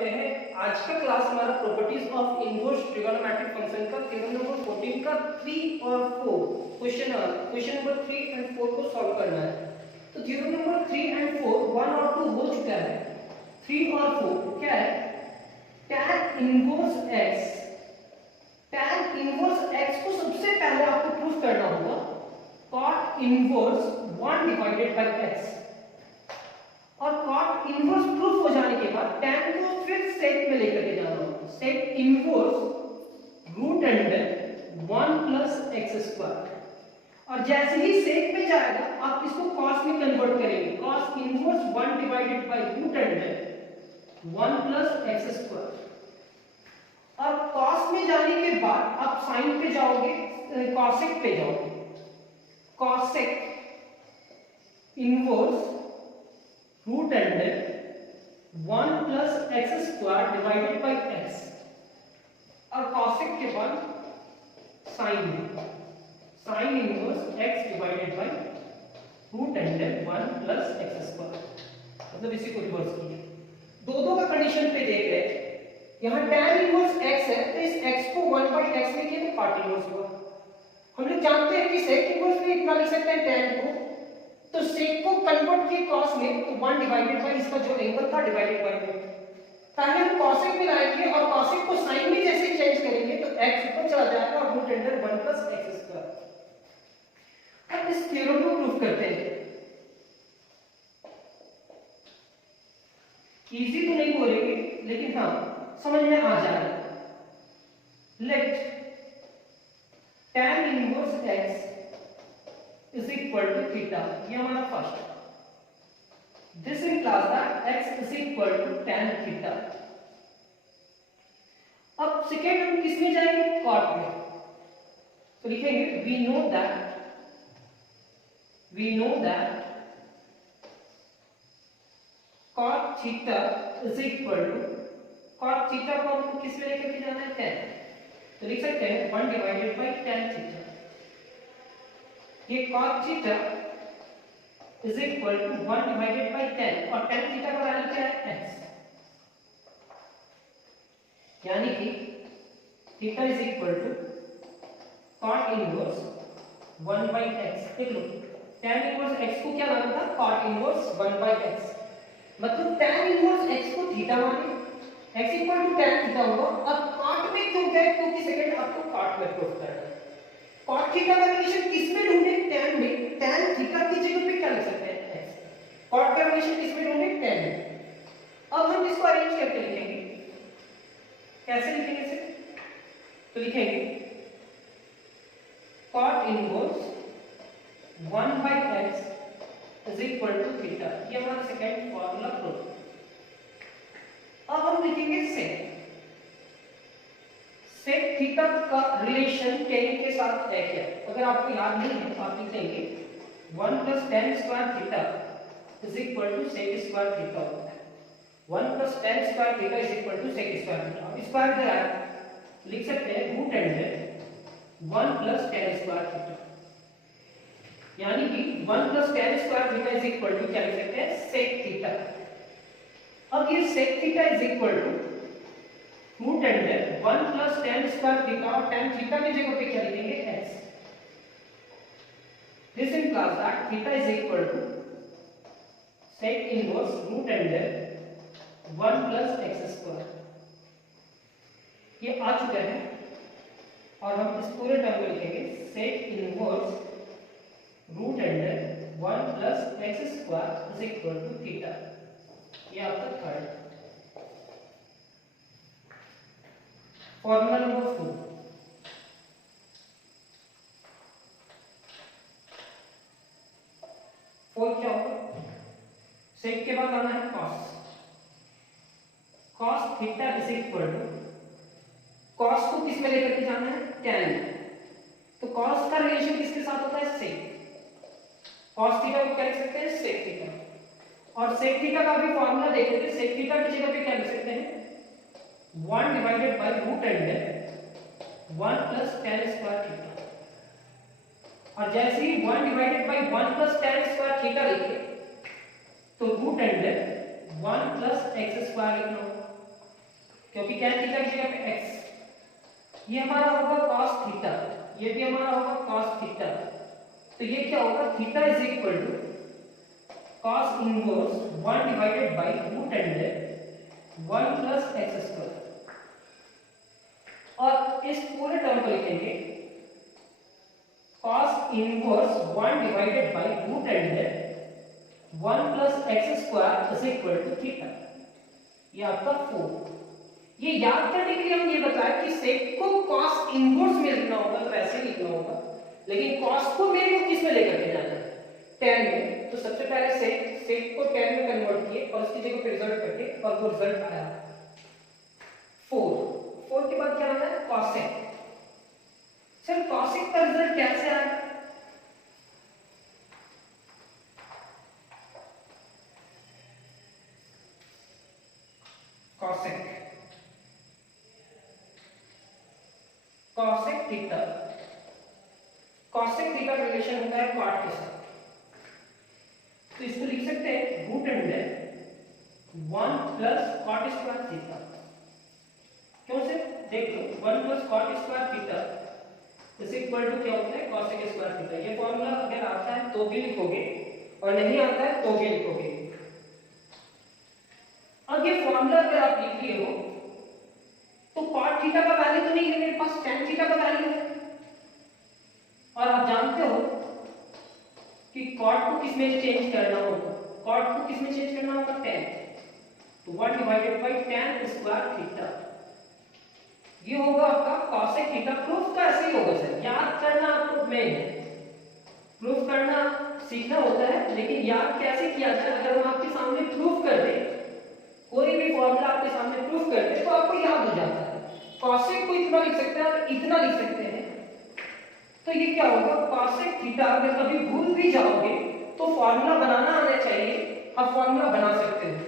करते हैं। आज का क्लास हमारा properties of inverse trigonometric function का थ्योरम नंबर 14 का 3 और 4 क्वेश्चन नंबर 3 एंड 4 को सॉल्व करना है। तो थ्योरम नंबर 3 एंड 4 1 और 2 हो चुका है। 3 और 4 क्या है? tan inverse x, tan inverse x को सबसे पहले आपको प्रूफ करना होगा cot inverse 1 divided by x, और cot इनवर्स प्रूफ हो जाने के बाद tan को फिर sec में लेकर के जाना होगा। sec inverse root under 1 plus x square, और जैसे ही sec में जाएगा आप इसको cos में कन्वर्ट करेंगे। cos inverse 1 divided by root under 1 plus x square, और cos में जाने के बाद आप sin पे जाओगे, cosec पे जाओगे। cosec inverse root under 1 plus x square divided by x, और cosec के बाद sin inverse x divided by root under 1 plus x square, मतलब इसी को रिवर्स किया। दो का कंडीशन पे देख रहे हैं, यहाँ tan इनवर्स x है तो इस x को 1 बाय x लिखिए तो cot इनवर्स होगा। हम लोग जानते हैं कि sec इनवर्स में इतना लिख सकते हैं tan को, तो sec को कन्वर्ट किए cos में तो 1 डिवाइडेड बाय इसका जो एंगल था डिवाइडेड बाय में, पहले हम cosec में लाएंगे और cosec को sin में जैसे चेंज करेंगे तो x ऊपर चला जाएगा और root under 1 plus x square. अब इस थ्योरम को प्रूफ करते हैं। इजी तो नहीं बोलेंगे लेकिन हाँ समझ में आ जाएगा। Let tan inverse x is equal to theta, ये हमारा first. This implies that x is equal to tan theta. अब सेकेंड हम किस में जाएंगे? cot में। तो लिखेंगे we know that cot theta is equal to, cot theta को हमको किस में लेकर के जाना है? tan। तो लिख सकते हैं 1 डिवाइडेड बाय tan थीटा। ये cot theta is equal to 1 divided by tan, और tan थीटा का वैल्यू क्या है? x। यानी कि theta is equal to cot inverse 1 by x। देख लो tan इनवर्स x को क्या माना था? cot इनवर्स 1 बाय x, मतलब tan इनवर्स x को थीटा माने, x equal to tan theta होगा। अब cot में क्यों गए? क्योंकि सेकंड आपको cot में प्रूफ करना है। cot थीटा का रिलेशन किस में ढूंढे? tan में। tan थीटा की जगह पे क्या लिख सकते हैं? x। cot का रिलेशन किस में ढूंढे? tan में। अब हम इसको अरेंज करके लिखेंगे। कैसे लिखेंगे इसे? तो लिखेंगे cot inverse 1 by x is equal to theta, ये हमारा सेकंड फार्मूला प्रूफ। अब हम लिखेंगे sec थीटा का रिलेशन tan के साथ है क्या? अगर आपको याद नहीं है तो आप लिखेंगे 1 plus tan square theta is equal to sec square theta होता है। 1 plus tan square theta is equal to sec square theta. अब स्क्वायर इधर आए, लिख सकते हैं root under 1 plus tan square theta, यानी कि 1 plus tan square theta is equal to क्या लिख सकते हैं? sec theta. अब ये sec theta is equal to root under 1 plus tan square theta, और tan थीटा की जगह पे क्या लिखेंगे? x। This implies that theta is equal to sec inverse root under 1 plus x square. ये आ चुका है, और हम इस पूरे टर्म को लिखेंगे sec inverse root under 1 plus x square is equal to theta. ये आपका थर्ड फॉर्मूला नंबर 4। क्या होगा? sec के बाद आना है cos theta is equal to, cos को किस में लेकर के जाना है? tan। तो cos का रिलेशन किसके साथ होता है? sec। cos थीटा को क्या लिख सकते हैं? sec theta. और sec थीटा का भी फार्मूला देख लेते हैं। sec थीटा की जगह पे क्या लिख सकते हैं? 1 divided by root under 1 plus tan square theta, और जैसे ही 1 divided by 1 plus tan square theta लिखे तो root under 1 plus x square लिखना होगा। क्योंकि tan थीटा की जगह पे x, ये हमारा होगा cos थीटा, ये भी हमारा होगा cos थीटा। तो ये क्या होगा, theta is equal to cos inverse 1 divided by root under 1 plus x square, और इस पूरे टर्म को लिखेंगे cos inverse 1 divided by root under 1 plus x square is equal to theta. ये आपका 4। ये याद करने के लिए हम ये बताया कि सेक को cos इनवर्स में लिखना होगा तो ऐसे लिखना होगा, लेकिन cos को मेरे को किस में लेकर के जाना है, tan में। तो सबसे पहले सेक को tan में कन्वर्ट किए और उसकी जगह पे रिजल्ट करके, और वो रिजल्ट आया 4 के बाद क्या आना है, cosec। सर cosec का रिजल्ट कैसे आया, cosec थीटा, cosec थीटा का रिलेशन होता है cot के साथ। तो इसको लिख सकते हैं root under 1 plus cot square theta. क्यों से देख लो, 1 plus cot square theta is equal to क्या होता है, cosec स्क्वायर थीटा। ये फॉर्मूला अगर आता है तो भी लिखोगे और नहीं आता है तो भी लिखोगे। अब ये फॉर्मूला अगर आप लिख लिए हो तो cot थीटा का वैल्यू तो नहीं है मेरे पास, tan थीटा का वैल्यू है। और आप जानते हो कि cot को किस में चेंज करना होगा, cot को किस में चेंज करना होगा, tan। तो 1 divided by tan square theta, ये होगा आपका cosec थीटा। प्रूफ का ऐसे ही होगा सर, याद करना आपको मेन है, प्रूफ करना सीखना होता है, लेकिन याद कैसे किया जाए, अगर हम आपके सामने प्रूफ कर दें, कोई भी फॉर्मूला आपके सामने प्रूफ कर दे तो आपको याद हो जाता है। cosec को इतना लिख सकते हैं और इतना लिख सकते हैं, तो ये क्या होगा, cosec थीटा। अगर कभी भूल भी जाओगे तो फॉर्मूला बनाना आना चाहिए, आप फॉर्मूला बना सकते हैं।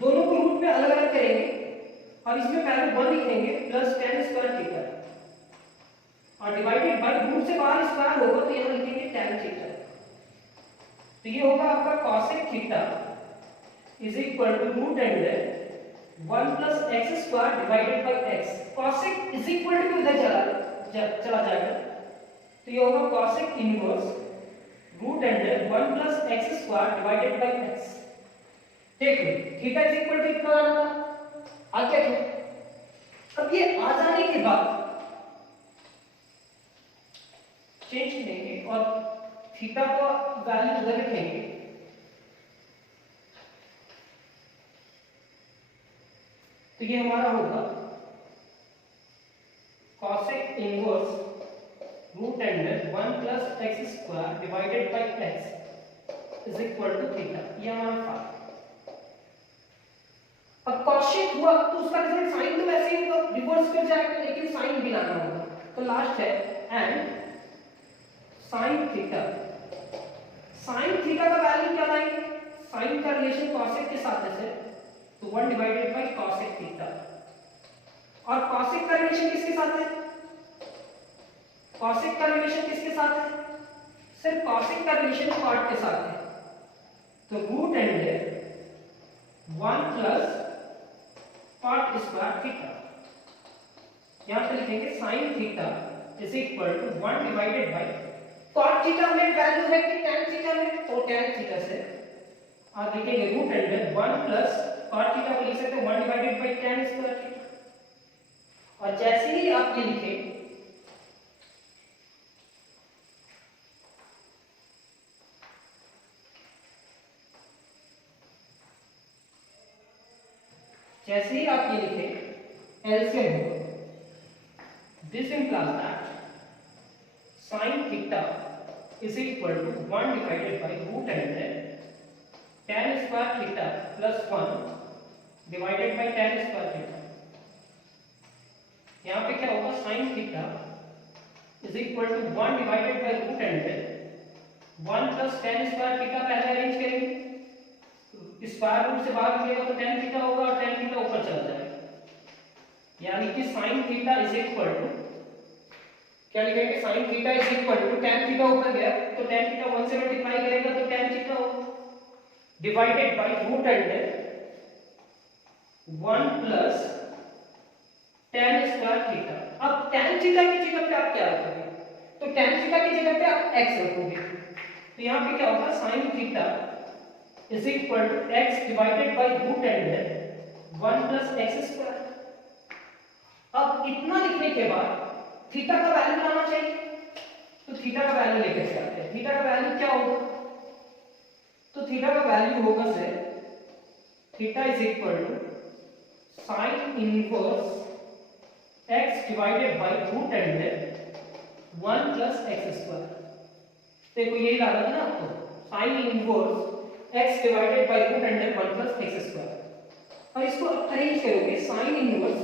दोनों को रूट में अलग अलग करेंगे और इसमें पहले 1 लिखेंगे प्लस tan स्क्वायर थीटा, और डिवाइडेड बाय रूट से बाहर स्क्वायर होगा तो यहां लिखेंगे tan थीटा। तो ये होगा आपका cosec theta is equal to root under 1 plus x square divided by x. cosec is equal to इधर चला जाएगा, तो ये होगा cosec inverse root under 1 plus x square divided by x. देख लो थीटा इज इक्वल टू इतना आना था, आ गया क्या। अब ये आ जाने के बाद चेंज करेंगे और थीटा का वैल्यू उधर रखेंगे, तो ये हमारा होगा cosec inverse root under 1 plus x square divided by x is equal to theta. ये हमारा फार्मूला। अब cosec हुआ तो उसका रिजल्ट साइन तो वैसे ही होगा, रिवर्स कर जाएगा, लेकिन साइन भी लाना होगा। तो लास्ट है and sin theta. sin theta का वैल्यू क्या लाएंगे, sin का रिलेशन cosec के साथ है सर, तो 1 डिवाइडेड बाय cosec थीटा। और cosec का रिलेशन किसके साथ है, cosec का रिलेशन किसके साथ है सर, cosec का रिलेशन cot के साथ है। तो root under 1 plus cot square theta, यहां पे लिखेंगे sin theta is equal to 1 divided by cot theta में वैल्यू है कि tan थीटा में, तो tan थीटा से आप लिखेंगे root under 1 plus cot theta को लिख सकते हैं 1 divided by tan square theta. और जैसे ही आप ये लिखें एलसीएम होगा, this implies that sin theta is equal to 1 divided by root under tan square theta plus 1 divided by tan square theta। यहाँ पे क्या होगा, sin theta is equal to 1 divided by root under 1 plus tan square theta। पहले arrange करेंगे, square root से बाहर निकलेगा तो tan थीटा होगा और tan थीटा ऊपर चला जाएगा, यानी कि sin theta is equal to क्या लिखेंगे, sin theta is equal to tan theta ऊपर गया तो tan थीटा 1 से मल्टीप्लाई करेगा तो tan थीटा होगा divided by root under 1 plus tan square theta. अब tan थीटा की जगह पे आप क्या रखोगे? तो tan थीटा की जगह पे आप x रखोगे, तो यहाँ पे क्या होगा sin theta is equal to x divided by root under 1 plus x square. अब इतना लिखने के बाद थीटा का वैल्यू लाना चाहिए, तो थीटा का वैल्यू लेकर के आते हैं। थीटा का वैल्यू क्या होगा? तो थीटा का वैल्यू होगा sir theta is equal to sine inverse x divided by root under 1 plus x square. देखो यही लाना था ना आपको, sine inverse x divided by root under 1 plus x square. और इसको अरेंज करोगे, sine inverse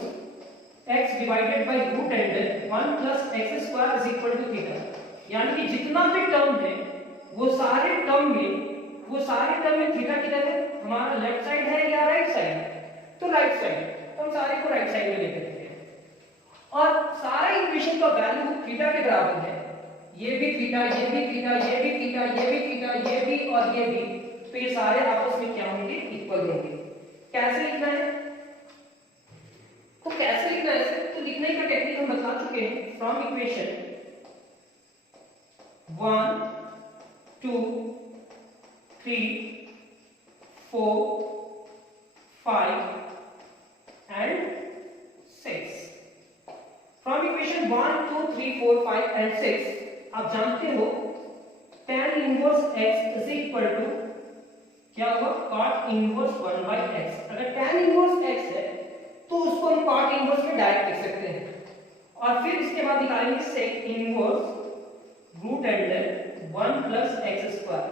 x divided by root under 1 plus x square is equal to theta. यानी कि जितना भी टर्म है वो सारे टर्म में थीटा किधर है? हमारा लेफ्ट साइड है या राइट साइड? तो राइट साइड, तो हम सारे को राइट साइड में लेकर के और सारा इक्वेशन का वैल्यू थीटा के बराबर है। ये भी थीटा, ये भी थीटा, ये भी थीटा, ये भी थीटा, ये भी और ये भी, तो ये सारे आपस में क्या होंगे? इक्वल होंगे। कैसे लिखना है? तो कैसे लिखना है इसे? तो लिखने का टेक्निक हम बता चुके हैं। From equation 1 2 3 4 5 and 6। From equation 1 2 3 4 5 and 6 आप जानते हो tan inverse x is equal to क्या होगा? cot inverse 1 by x। अगर tan इनवर्स x है तो उसको हम cot इनवर्स में डायरेक्ट लिख सकते हैं, और फिर इसके बाद निकालेंगे sec inverse root under 1 plus x square.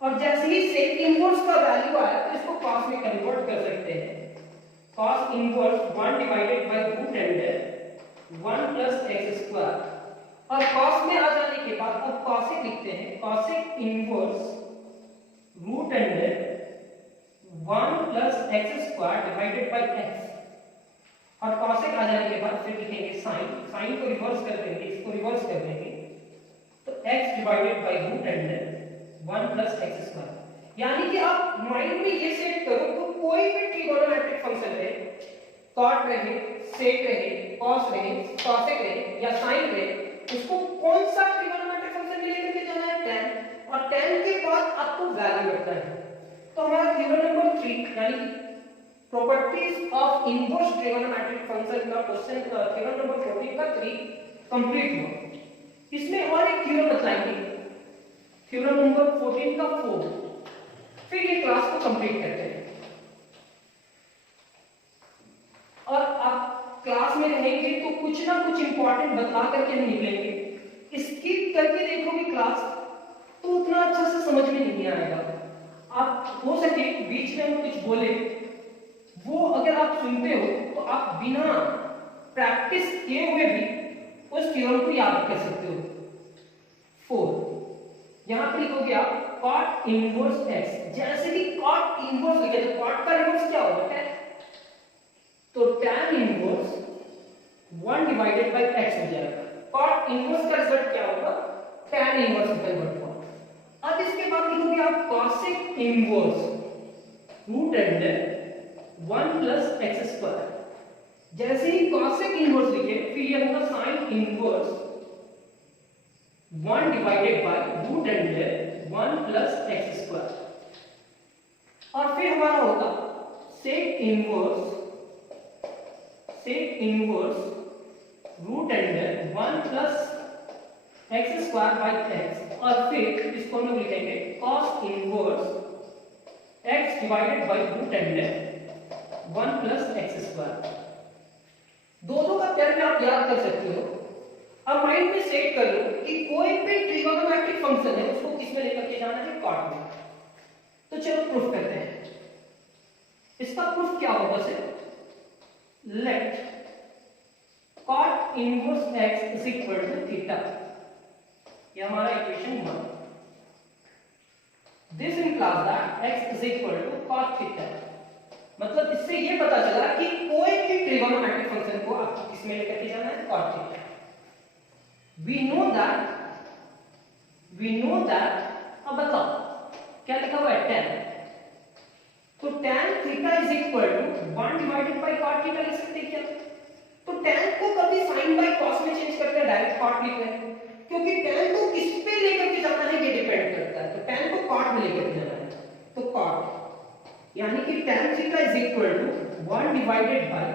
और जैसे ही sec इनवर्स का वैल्यू आया तो इसको cos में कन्वर्ट कर सकते हैं। cos inverse 1 divided by root under 1 plus x square. और cos में आ जाने के बाद अब cosec लिखते हैं, cosec inverse root under 1 plus x square divided by x। और cosec आ जाने के बाद फिर लिखेंगे sin को रिवर्स कर देंगे, इसको रिवर्स कर देंगे, तो x divided by root under 1 plus x square. यानी कि आप माइंड में ये सेट करो, तो कोई भी ट्रिगोनोमेट्रिक फंक्शन रहे, cot रहे, sec रहे, cos रहे, cosec रहे या sin रहे, उसको कौन सा ट्रिगोनोमेट्रिक फंक्शन में लेकर के जाना है? tan। और tan के बाद आपको वैल्यू रखना है। तो हमारा थ्योरम नंबर 3 यानी properties of inverse trigonometric function का क्वेश्चन थ्योरम नंबर 14 का 3 कंप्लीट हुआ। इसमें और एक थ्योरम बताएंगे, थ्योरम नंबर 14 का 4, फिर ये क्लास को कंप्लीट करते हैं। और आप क्लास में रहेंगे तो कुछ ना कुछ इंपॉर्टेंट बता करके हम निकलेंगे। स्किप करके देखोगे क्लास तो उतना अच्छा से समझ में नहीं आएगा। आप हो सके बीच में हम कुछ बोले, वो अगर आप सुनते हो तो आप बिना प्रैक्टिस किए हुए भी उस थ्योरम को याद कर सकते हो। 4 यहां पर लिखोगे आप cot इनवर्स x। जैसे कि cot इनवर्स लिखे तो cot का इनवर्स क्या होगा? tan। तो tan inverse 1 divided by x हो जाएगा। cot इनवर्स का रिजल्ट क्या होगा? tan इनवर्स में कन्वर्ट होगा। अब इसके बाद लिखोगे आप cosec inverse root under 1 plus x square. जैसे ही cosec इनवर्स लिखे फिर ये होगा sin inverse 1 divided by root under 1 plus x square. और फिर हमारा होगा sec inverse root under 1 plus x square by x. और फिर इसको हम लोग लिखेंगे cos inverse x divided by root under 1 plus x square. दोनों का टर्म आप याद कर सकते हो। अब माइंड में सेट कर लो कि कोई भी ट्रिगोनोमेट्रिक फंक्शन है उसको किस में लेकर के जाना है? cot में। तो चलो प्रूफ करते हैं। इसका प्रूफ क्या होगा sir? Let cot inverse x is equal to theta. ये हमारा equation 1। This implies that x is equal to cot theta. मतलब इससे ये पता चला कि कोई भी ट्रिगोनोमेट्रिक फंक्शन को आपको किस में लेकर के जाना है? cot theta. we know that अब बताओ क्या लिखा हुआ है? tan। तो tan theta is equal to 1 divided by cot theta लिख सकते हैं क्या? तो कॉट लिख रहे हैं, क्योंकि tan को किस पे लेकर के जाना है ये डिपेंड करता है, तो tan को कॉट में लेकर के जाना है, तो कॉट यानी कि tan theta is equal to 1 divided by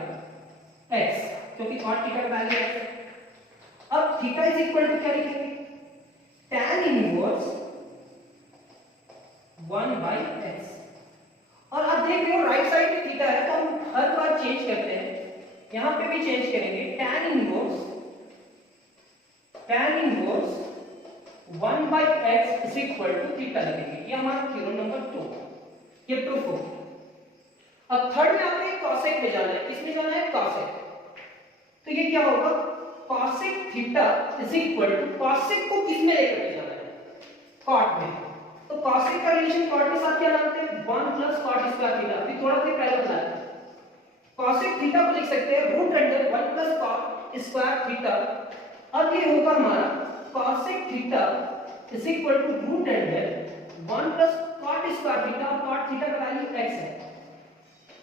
x, क्योंकि कॉट थीटा का वैल्यू है। अब थीटा इज इक्वल टू क्या लिखेंगे, tan इनवर्स 1 बाय x, और आप देख रहे हो राइट साइड में थीटा है, तो हम हर बार चेंज करते हैं, यहां पे भी चेंज करेंगे, tan inverse 1 by x is equal to theta लिखेंगे। ये हमारा थ्योरम नंबर 2, ये प्रूफ हो गया। अब थर्ड में आपको कॉसेक में जाना है, किसमें जाना है, कॉसेक, तो ये क्या होगा, cosec theta is equal to, cosec को किस में लेकर के जाना है, कॉट में, तो कॉसेक का रिलेशन कॉट के साथ क्या लगाते हैं, 1 प्लस कॉट स्क्वायर थीटा, अभी थोड़ा देर पहले बताया। कॉसेक थीटा को लिख सकते हैं root under 1 plus cot square theta. अब ये होगा हमारा cosec theta is equal to root under 1 plus cot square theta, और कॉट थीटा का वैल्यू x है,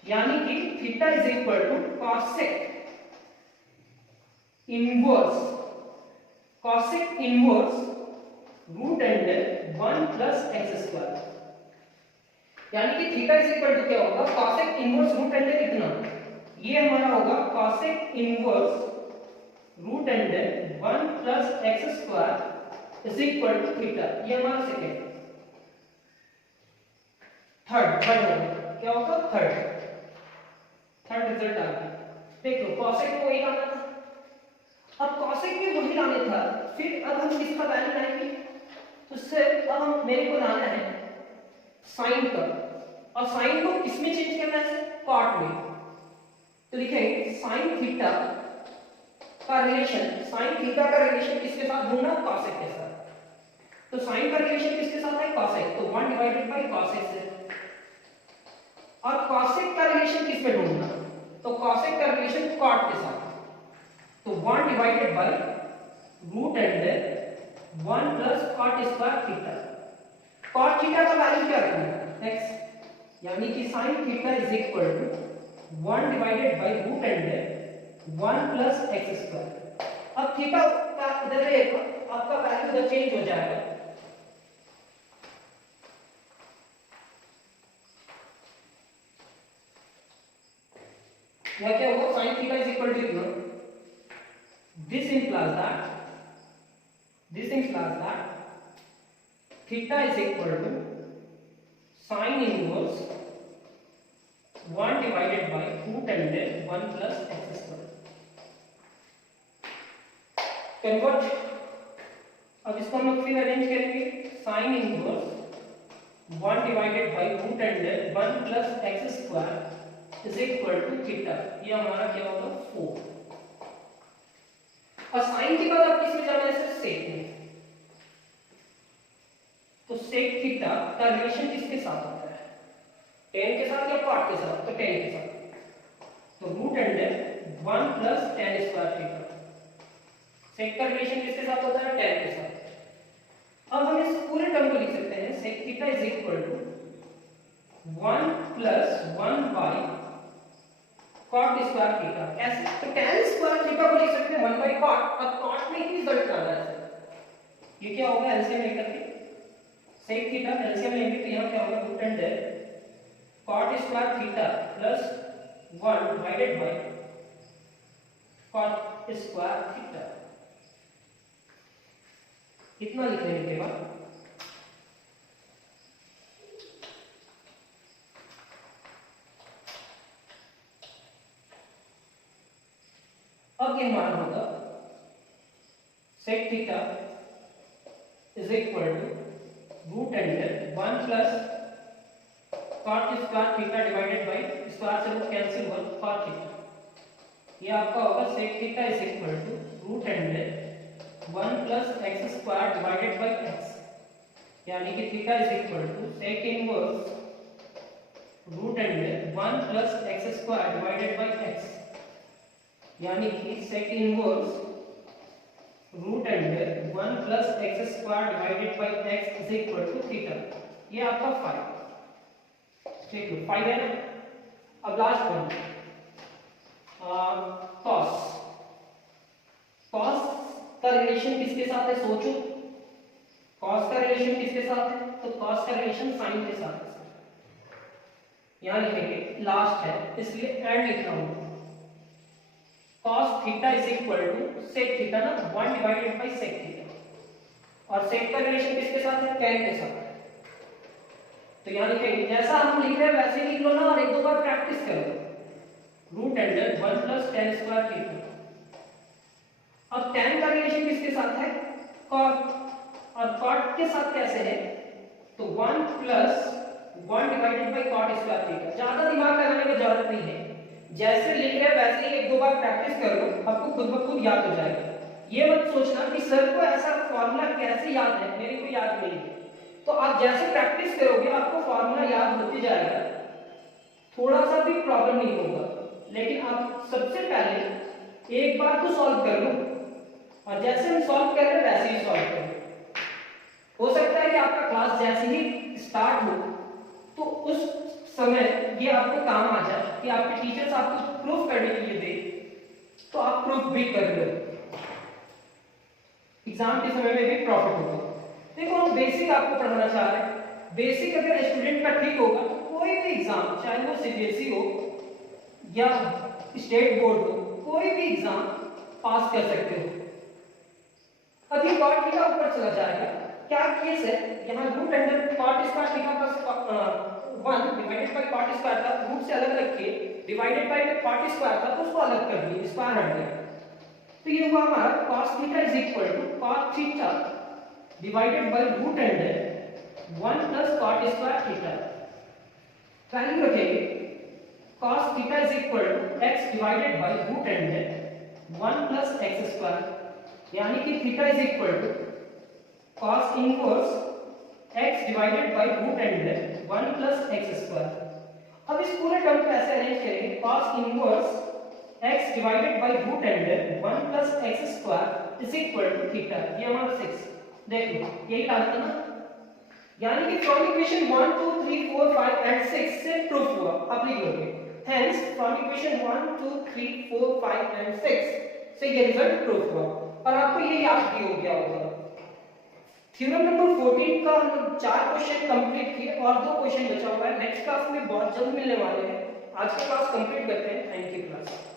यानी कि theta is equal to cosec inverse root under 1 plus x square, यानी कि थीटा इज इक्वल टू क्या होगा, कॉसेक इनवर्स रूट अंडर इतना, ये हमारा होगा cosec inverse root under 1 plus x square is equal to theta, ये हमारा सेकेंड। थर्ड क्या होगा, थर्ड रिजल्ट आ गया, देख लो कॉसेक को एक आना था, अब कॉसेक में वही लाने था, फिर अब हम किसका वैल्यू लाएंगे, तो सिर्फ अब हम मेरे को लाना है साइन का, और साइन को किसमें चेंज करना है, कॉट में, तो लिखेंगे साइन थीटा का रिलेशन किसके साथ ढूंढना, कॉसेक के साथ, तो साइन का रिलेशन किसके साथ है, कॉसेक, तो 1 डिवाइडेड बाय कॉसेक से, और कॉसेक का रिलेशन किस पे ढूंढना, तो कॉसेक का रिलेशन कॉट के साथ, तो 1 divided by root under 1 plus cot square theta, cot theta का वैल्यू क्या रखना है, x, यानी कि sin theta is equal to 1 divided by root under 1 plus x square. अब थीटा का इधर रहेगा, आपका वैल्यू इधर चेंज हो जाएगा, यह क्या होगा, sin theta is equal to इतना, this implies that theta is equal to sin inverse 1 divided by root under 1 plus x square। Convert, अब इसको हम फिर अरेंज करेंगे, sin inverse 1 divided by root under 1 plus x square is equal to theta, ये हमारा क्या होगा, 4, और साइन के बाद आप किसमें जाना है, सर सेक में, तो सेक थीटा का रिलेशन किसके साथ होता है, tan के साथ या कॉट के साथ, तो tan के साथ, तो root under 1 plus tan square theta, sec का रिलेशन किसके साथ होता है, tan के साथ। अब हम इस पूरे टर्म को लिख सकते हैं, sec theta is equal to 1 plus 1 by cot square theta, कैसे, तो tan स्क्वायर थीटा को लिख सकते हैं 1 बाय कॉट, अब कॉट में ही रिजल्ट आना है, ये क्या होगा, एलसीएम लेकर के सेक थीटा एलसीएम लेंगे, तो यहां क्या होगा, root under cot square theta plus 1 divided by cot square theta, कितना लिखने मिलेगा, अब ये हमारा होगा sec theta is equal to root under 1 plus cot square theta divided by square से वो कैंसिल हुआ cot थीटा, ये आपका होगा sec theta is equal to root under 1 plus x square divided by x, यानी कि theta is equal to sec inverse root under 1 plus x square divided by x, यानी कि sec inverse root under 1 plus x square divided by x is equal to theta, ये आपका 5, ठीक है 5 है ना। अब लास्ट पॉइंट cos का रिलेशन रिलेशन किसके साथ है, सोचो। कॉस का रिलेशन किसके साथ है, तो कॉस का रिलेशन साइन के साथ है। यहां लिखेंगे लास्ट है इसलिए एंड लिख रहा हूं। cos theta is equal to sec theta ना 1 डिवाइडेड बाय sec थीटा, और sec का रिलेशन किसके साथ है, tan के साथ है। तो यहां लिखेंगे जैसा हम लिख रहे हैं वैसे ही लिख लो ना, और एक दो बार प्रैक्टिस करो। Root under 1 plus tan square theta. अब tan का रिलेशन किसके साथ है, cot, और cot के साथ कैसे है, तो 1 plus 1 divided by cot square theta. ज्यादा दिमाग लगाने की जरूरत नहीं है, जैसे लिख रहे हैं वैसे ही एक दो बार प्रैक्टिस कर लो, आपको खुद ब खुद याद हो जाएगा। ये मत सोचना कि सर को ऐसा फॉर्मूला कैसे याद है, मेरे को याद नहीं है। तो आप जैसे प्रैक्टिस करोगे आपको फॉर्मूला याद होते जाएगा, थोड़ा सा भी प्रॉब्लम नहीं होगा। लेकिन आप सबसे पहले एक बार तो सॉल्व कर लो, और जैसे हम सॉल्व कर रहे हैं वैसे ही सॉल्व करो। हो सकता है कि आपका क्लास जैसे ही स्टार्ट हो तो उस समय ये आपको काम आ जाए कि आपके टीचर्स आपको प्रूफ करने के लिए दे, तो आप प्रूफ भी कर लो, एग्जाम के समय में भी प्रॉफिट होगा। देखो हम बेसिक आपको पढ़ाना चाह रहे हैं, बेसिक अगर स्टूडेंट का ठीक होगा तो कोई भी एग्जाम, चाहे वो सीबीएसई हो या स्टेट बोर्ड हो, कोई भी एग्जाम पास कर सकते हो। अभी cot थीटा ऊपर चला जाएगा, क्या केस है, यहाँ root under cot square theta plus 1 divided by cot square था, रूट से अलग रख के डिवाइडेड बाय cot स्क्वायर था तो उसको अलग कर दिए, स्क्वायर हट गया। तो ये हुआ हमारा cos theta is equal to cot theta divided by root under 1 plus cot square theta. Value रखेंगे cos theta is equal to x divided by root under 1 plus x square, यानी कि theta is equal to cos inverse x divided by root under 1 plus x square. अब इस पूरे term को ऐसे arrange करेंगे, cos inverse x divided by root under 1 plus x square is equal to theta. ये हमारा 6, देख लो यही डालते ना, यानी कि फ्रॉम इक्वेशन 1 2 3 4 5 एंड 6 से प्रूफ हुआ, आप लिख लोगे। हेंस फ्रॉम इक्वेशन 1 2 3 4 5 एंड 6 से ये रिजल्ट प्रूफ हुआ, और आपको ये याद भी हो गया होगा। थ्योरम नंबर 14 का हम 4 क्वेश्चन कंप्लीट किए और 2 क्वेश्चन बचा हुआ है। नेक्स्ट क्लास में बहुत जल्द मिलने वाले हैं। आज का क्लास कंप्लीट करते हैं। Thank you class.